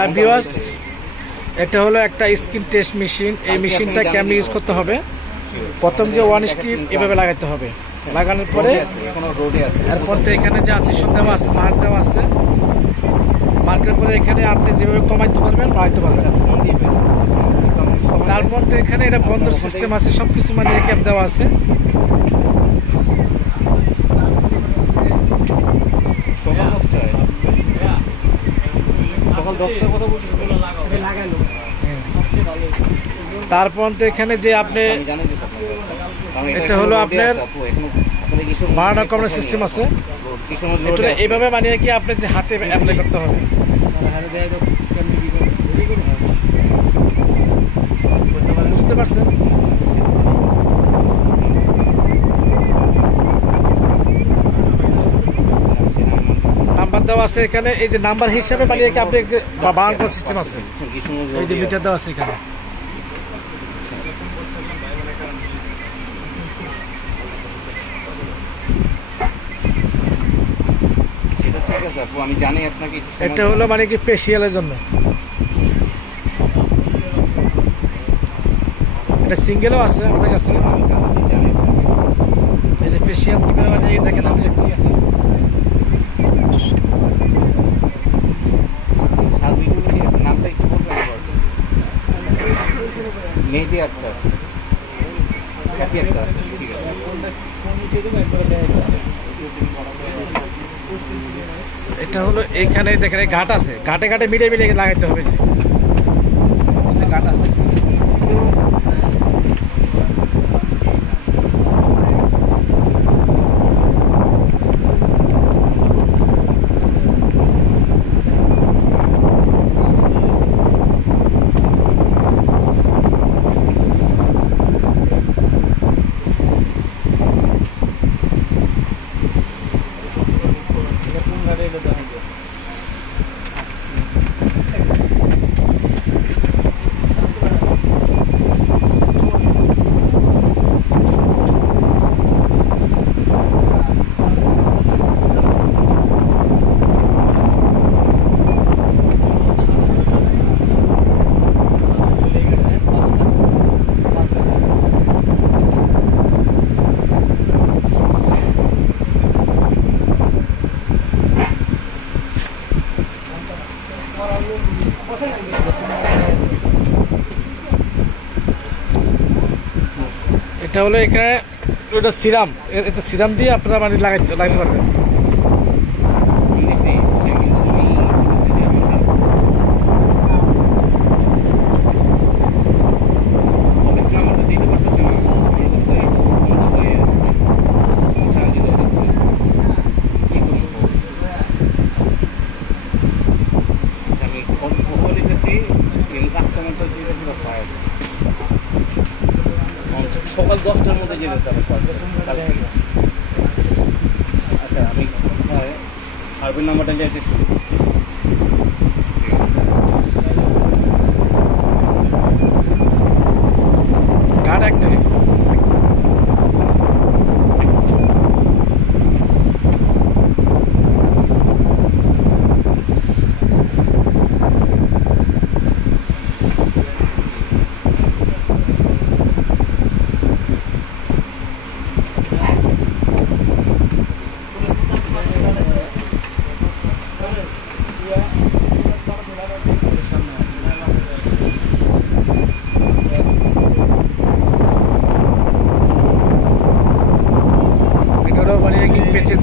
আর viewers, এটা হলো একটা স্ক্রিন টেস্ট মেশিন। এই মেশিনটা কেমন ইউজ করতে হবে, প্রথম যে ওয়ান স্ট্রিপ এভাবে লাগাতে হবে। লাগানোর পরে এরপর তো এখানে যে আছে দেওয়া আছে, মার্ক দেওয়া আছে। মার্কের পরে এখানে আপনি যেভাবে কমাইতে পারবেন বাড়াইতে পারবেন। তারপর তো এখানে এটা বন্ধ সিস্টেম আছে, সবকিছু মানে ক্যাপ দেওয়া আছে। তারপর তো এখানে যে আপনি এটা হলো আপনার বাড়ানো কমানোর সিস্টেম আছে। এইভাবে মানে কি আপনি যে হাতে অ্যাপ্লাই করতে হবে। বুঝতে পারছেন? নাম্বার দেওয়া আছে এখানে। এই যে নাম্বার হিসাবে বানিয়ে কি আপনি বাড়ানোর সিস্টেম আছে। এই যে মিটার দেওয়া আছে এখানে। আমি জানি আপনাকে এটা হলো মানে কি ফেসিয়ালের জন্য। এটা সিঙ্গেলও আছে আমাদের কাছে। এই যে ফেসিয়াল কিভাবে মানে দেখেন আমি দেখতেছি। নামটা একটু বলবেন? মেহেদি আক্তার। ঠিক আছে। এটা হলো এইখানে দেখেন ঘাট আছে, ঘাটে ঘাটে মিলিয়ে মিলিয়ে লাগাইতে হবে। যে ঘাট আছে এটা হলো এখানে সিরাম। এটা সিরাম দিয়ে আপনারা মানে লাগাইতে পারবেন। সকাল 10টার মধ্যে যেতে হবে। আচ্ছা, আমি সার্ভে নাম্বারটা যাইতে ঘাট একটা পেছে